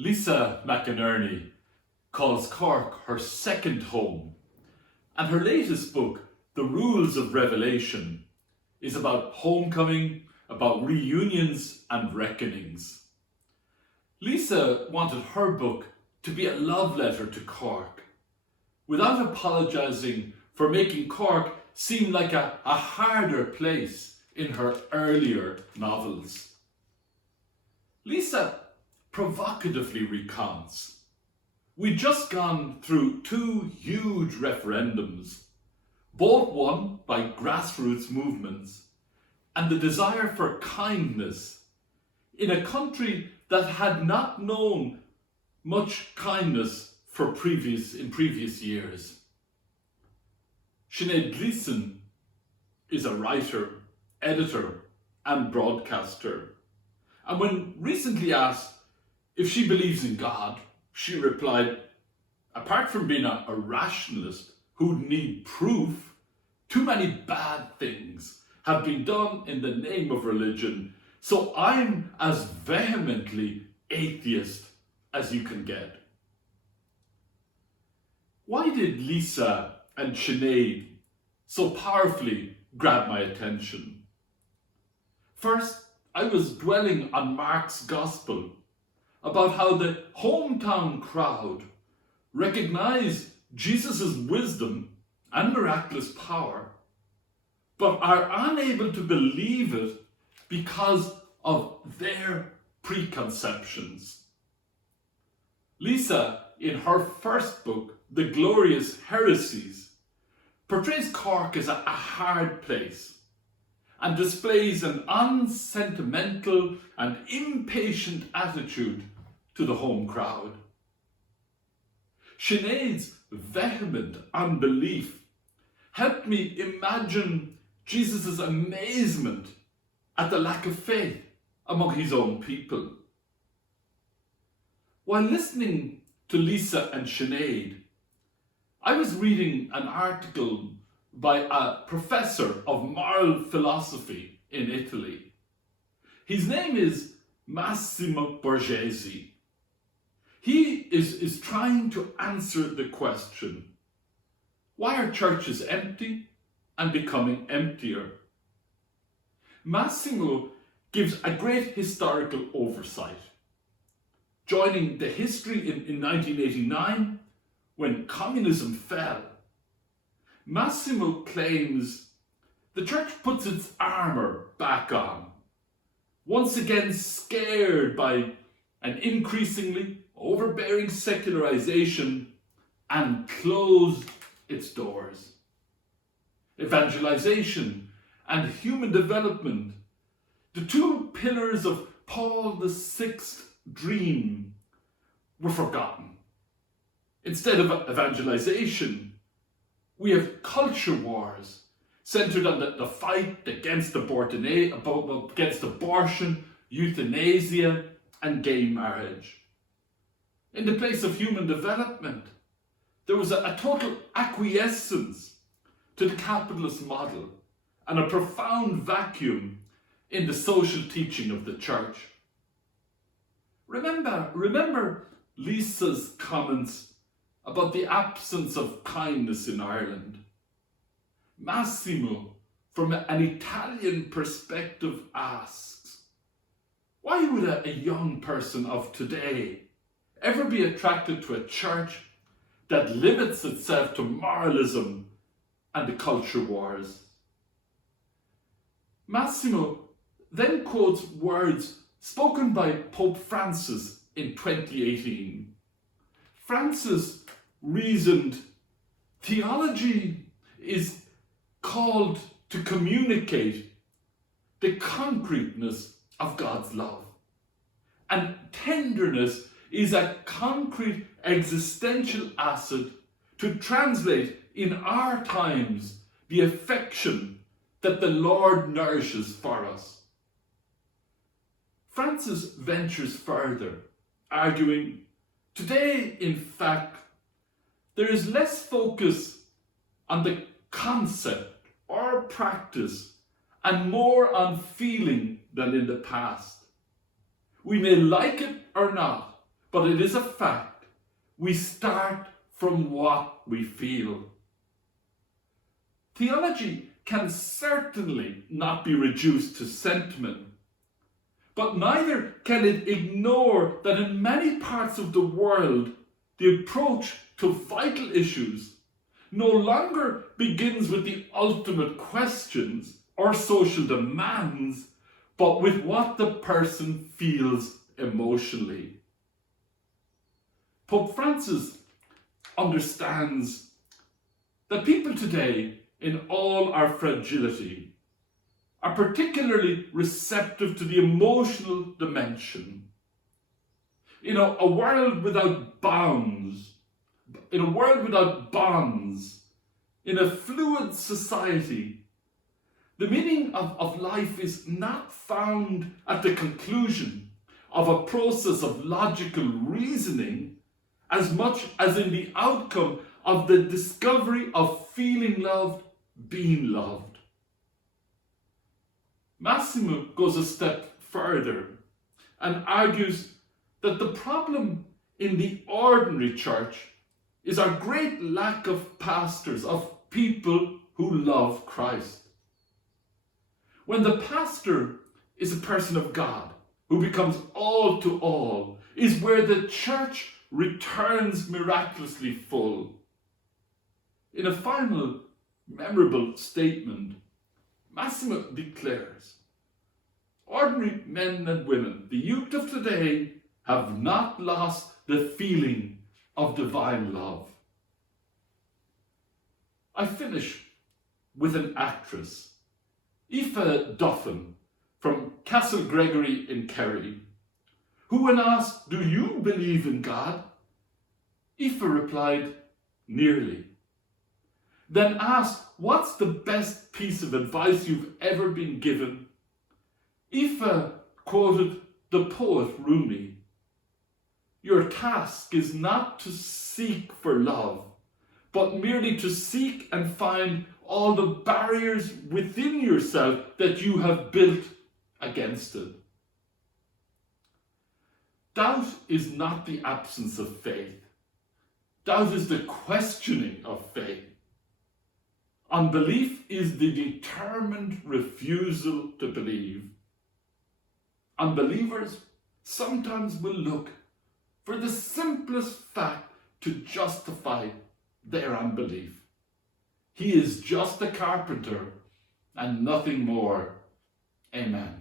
Lisa McInerney calls Cork her second home, and her latest book, The Rules of Revelation, is about homecoming, about reunions and reckonings. Lisa wanted her book to be a love letter to Cork, without apologising for making Cork seem like a harder place in her earlier novels. Lisa provocatively recounts, "We'd just gone through two huge referendums, both won by grassroots movements, and the desire for kindness in a country that had not known much kindness in previous years." Sinead Gleeson is a writer, editor, and broadcaster. And when recently asked if she believes in God, she replied, "Apart from being a rationalist who'd need proof, too many bad things have been done in the name of religion, so I'm as vehemently atheist as you can get." Why did Lisa and Sinead so powerfully grab my attention? First, I was dwelling on Mark's Gospel about how the hometown crowd recognized Jesus' wisdom and miraculous power, but are unable to believe it because of their preconceptions. Lisa, in her first book, The Glorious Heresies, portrays Cork as a hard place and displays an unsentimental and impatient attitude to the home crowd. Sinead's vehement unbelief helped me imagine Jesus' amazement at the lack of faith among his own people. While listening to Lisa and Sinead, I was reading an article by a professor of moral philosophy in Italy. His name is Massimo Borghese. He is trying to answer the question, why are churches empty and becoming emptier? Massimo gives a great historical oversight, joining the history in 1989 when communism fell. Massimo claims the church puts its armour back on, once again scared by an increasingly overbearing secularization, and closed its doors. Evangelization and human development, the two pillars of Paul VI's dream, were forgotten. Instead of evangelization, we have culture wars centered on the fight against abortion, euthanasia, and gay marriage. In the place of human development, there was a total acquiescence to the capitalist model and a profound vacuum in the social teaching of the church. Remember Lisa's comments about the absence of kindness in Ireland. Massimo, from an Italian perspective, asks, why would a young person of today ever be attracted to a church that limits itself to moralism and the culture wars? Massimo then quotes words spoken by Pope Francis in 2018. Francis reasoned, theology is called to communicate the concreteness of God's love, and tenderness is a concrete existential asset to translate in our times the affection that the Lord nourishes for us. Francis ventures further, arguing, today, in fact, there is less focus on the concept or practice and more on feeling than in the past. We may like it or not, but it is a fact. We start from what we feel. Theology can certainly not be reduced to sentiment, but neither can it ignore that in many parts of the world, the approach to vital issues no longer begins with the ultimate questions or social demands, but with what the person feels emotionally. Pope Francis understands that people today, in all our fragility, are particularly receptive to the emotional dimension. In a world without bounds, in a world without bonds, in a fluid society, the meaning of life is not found at the conclusion of a process of logical reasoning as much as in the outcome of the discovery of feeling loved, being loved. Massimo goes a step further and argues that the problem in the ordinary church is our great lack of pastors, of people who love Christ. When the pastor is a person of God who becomes all to all, is where the church returns miraculously full. In a final memorable statement, Massimo declares, ordinary men and women, the youth of today, have not lost the feeling of divine love. I finish with an actress, Aoife Duffin from Castle Gregory in Kerry, who when asked, do you believe in God? Aoife replied, nearly. Then asked, what's the best piece of advice you've ever been given? Aoife quoted the poet Rumi. Your task is not to seek for love, but merely to seek and find all the barriers within yourself that you have built against it. Doubt is not the absence of faith. Doubt is the questioning of faith. Unbelief is the determined refusal to believe. Unbelievers sometimes will look for the simplest fact to justify their unbelief. He is just a carpenter and nothing more. Amen.